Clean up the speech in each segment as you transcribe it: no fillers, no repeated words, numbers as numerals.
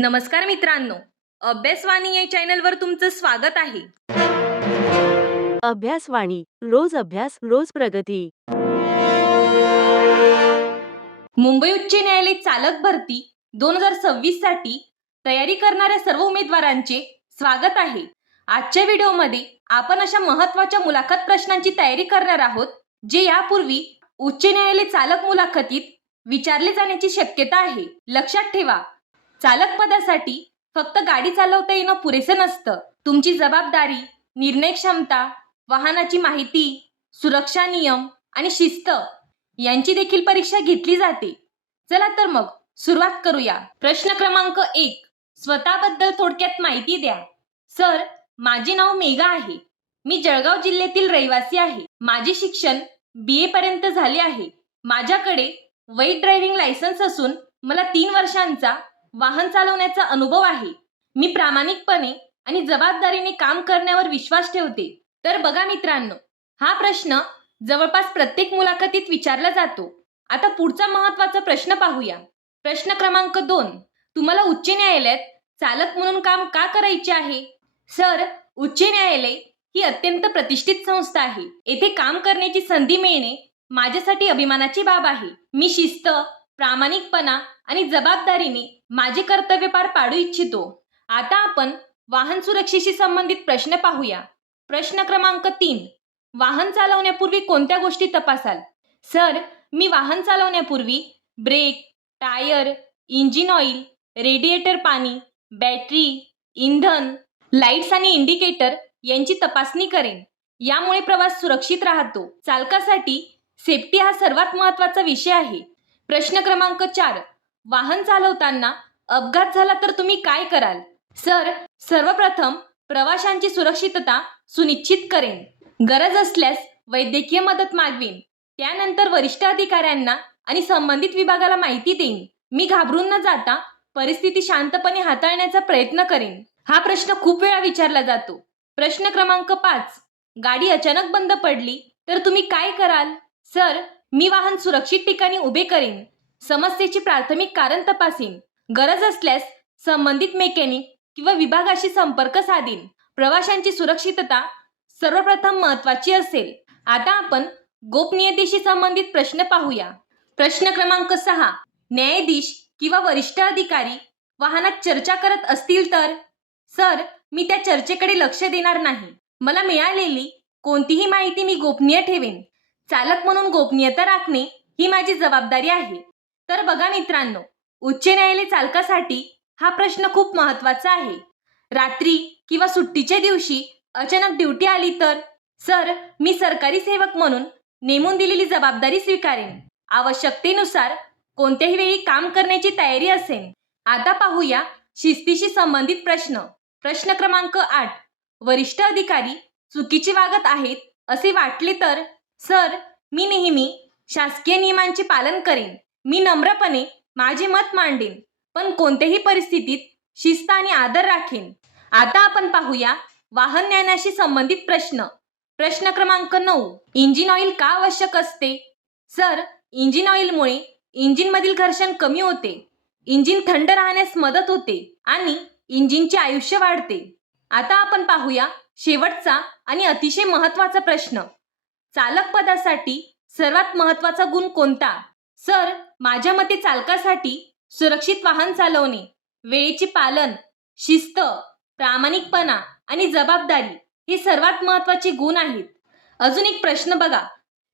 नमस्कार मित्रांनो, अभ्यासवाणी या चॅनलवर तुमचं स्वागत आहे. अभ्यासवाणी रोज अभ्यास रोज प्रगती. मुंबई उच्च न्यायालय चालक भरती 2026 साठी तयारी करणाऱ्या सर्व उमेदवारांचे स्वागत आहे. आजच्या व्हिडिओमध्ये आपण अशा महत्त्वाच्या मुलाखत प्रश्नांची तयारी करणार आहोत जे यापूर्वी उच्च न्यायालय चालक मुलाखतीत विचारले जाण्याची शक्यता आहे. लक्षात ठेवा, चालक पदासाठी फक्त गाडी चालवता येणं पुरेसं नसतं. तुमची जबाबदारी, निर्णय क्षमता, वाहनाची माहिती, सुरक्षा नियम आणि शिस्त यांची देखील परीक्षा घेतली जाते. चला तर मग सुरुवात करूया. प्रश्न क्रमांक 1, स्वतःबद्दल थोडक्यात माहिती द्या. सर, माझे नाव मेघा आहे. मी जळगाव जिल्ह्यातील रहिवासी आहे. माझे शिक्षण BA पर्यंत झाले आहे. माझ्याकडे वैध ड्रायव्हिंग लायसन्स असून मला 3 वर्षांचा वाहन चालवण्याचा अनुभव आहे. मी प्रामाणिकपणे आणि जबाबदारीने काम करण्यावर विश्वास ठेवते. तर बघा मित्रांनो, हा प्रश्न जवळपास प्रत्येक मुलाखतीत विचारला जातो. आता पुढचा महत्त्वाचा प्रश्न पाहूया. प्रश्न क्रमांक 2, तुम्हाला उच्च न्यायालयात चालक म्हणून काम का करायचे आहे? सर, उच्च न्यायालय ही अत्यंत प्रतिष्ठित संस्था आहे. येथे काम करण्याची संधी मिळणे माझ्यासाठी अभिमानाची बाब आहे. मी शिस्त, प्रामाणिकपणा आणि जबाबदारीने माझे कर्तव्य पार पाडू इच्छितो. आता आपण वाहन सुरक्षेशी संबंधित प्रश्न पाहूया. प्रश्न क्रमांक 3, वाहन चालवण्यापूर्वी कोणत्या गोष्टी तपासाल? सर, मी वाहन चालवण्यापूर्वी brake, tyre, engine oil, radiator पाणी, बॅटरी, इंधन, लाईट्स आणि इंडिकेटर यांची तपासणी करेन. यामुळे प्रवास सुरक्षित राहतो. चालकासाठी सेफ्टी हा सर्वात महत्त्वाचा विषय आहे. प्रश्न क्रमांक 4, वाहन चालवताना अपघात झाला तर तुम्ही काय कराल? सर, सर्वप्रथम प्रवाशांची सुरक्षितता सुनिश्चित करेन. गरज असल्यास वैद्यकीय मदत मागवीन. त्यानंतर वरिष्ठ अधिकाऱ्यांना आणि संबंधित विभागाला माहिती देईन. मी घाबरून न जाता परिस्थिती शांतपणे हाताळण्याचा प्रयत्न करेन. हा प्रश्न खूप वेळा विचारला जातो. प्रश्न क्रमांक 5, गाडी अचानक बंद पडली तर तुम्ही काय कराल? सर, मी वाहन सुरक्षित ठिकाणी उभे करेन. समस्येचे प्राथमिक कारण तपासीन. गरज असल्यास संबंधित मेकॅनिक किंवा विभागाशी संपर्क साधीन. प्रवाशांची सुरक्षितता सर्वप्रथम महत्त्वाची असेल. आता आपण गोपनीयतेशी संबंधित प्रश्न पाहूया. प्रश्न क्रमांक 6, न्यायाधीश किंवा वरिष्ठ अधिकारी वाहनात चर्चा करत असतील तर? सर, मी त्या चर्चेकडे लक्ष देणार नाही. मला मिळालेली कोणतीही माहिती मी गोपनीय ठेवेन. चालक म्हणून गोपनीयता राखणे ही माझी जबाबदारी आहे. तर बघा मित्रांनो, उच्च न्यायालय चालकासाठी हा प्रश्न खूप महत्त्वाचा आहे. रात्री किंवा सुट्टीच्या दिवशी अचानक ड्युटी आली तर? सर, मी सरकारी सेवक म्हणून नेमून दिलेली जबाबदारी स्वीकारेन. आवश्यकतेनुसार कोणत्याही वेळी काम करण्याची तयारी असेल. आता पाहूया शिस्तीशी संबंधित प्रश्न. प्रश्न क्रमांक 8, वरिष्ठ अधिकारी चुकीचे वागत आहेत असे वाटले तर? सर, मी नेहमी शासकीय नियमांचे पालन करेन. मी नम्रपणे माझे मत मांडेन, पण कोणत्याही परिस्थितीत शिस्त आणि आदर राखेन. आता आपण पाहूया वाहन ज्ञानाशी संबंधित प्रश्न. प्रश्न क्रमांक 9, इंजिन ऑइल का आवश्यक असते? सर, इंजिन ऑइलमुळे इंजिनमधील घर्षण कमी होते, इंजिन थंड राहण्यास मदत होते आणि इंजिनचे आयुष्य वाढते. आता आपण पाहूया शेवटचा आणि अतिशय महत्त्वाचा प्रश्न. चालक पदासाठी सर्वात महत्त्वाचा गुण कोणता? सर, माझ्या मते चालकासाठी सुरक्षित वाहन चालवणे, वेळेचे पालन, शिस्त, प्रामाणिकपणा आणि जबाबदारी हे सर्वात महत्त्वाचे गुण आहेत. अजून एक प्रश्न बघा.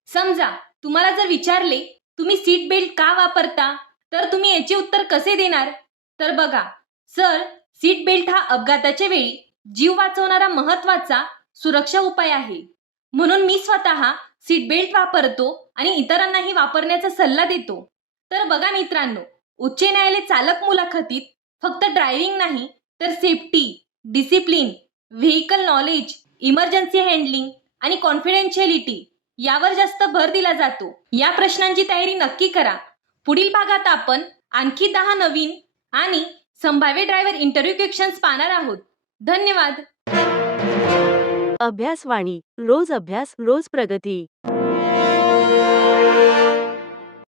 समजा तुम्हाला जर विचारले तुम्ही सीट बेल्ट का वापरता, तर तुम्ही याचे उत्तर कसे देणार? तर बघा, सर, सीट बेल्ट हा अपघाताच्या वेळी जीव वाचवणारा महत्त्वाचा सुरक्षा उपाय आहे. म्हणून मी स्वतः सीट बेल्ट वापरतो आणि इतरांनाही वापरण्याचा सल्ला देतो. तर बघा मित्रांनो, उच्च न्यायालय चालक मुलाखतीत फक्त ड्रायव्हिंग नाही तर safety, discipline, vehicle knowledge, emergency handling आणि कॉन्फिडेन्शियलिटी यावर जास्त भर दिला जातो. या प्रश्नांची तयारी नक्की करा. पुढील भागात आपण आणखी 10 नवीन आणि संभाव्य ड्रायव्हर इंटरव्ह्यू क्वेश्चन्स पाहणार आहोत. धन्यवाद. अभ्यासवाणी रोज अभ्यास रोज प्रगती.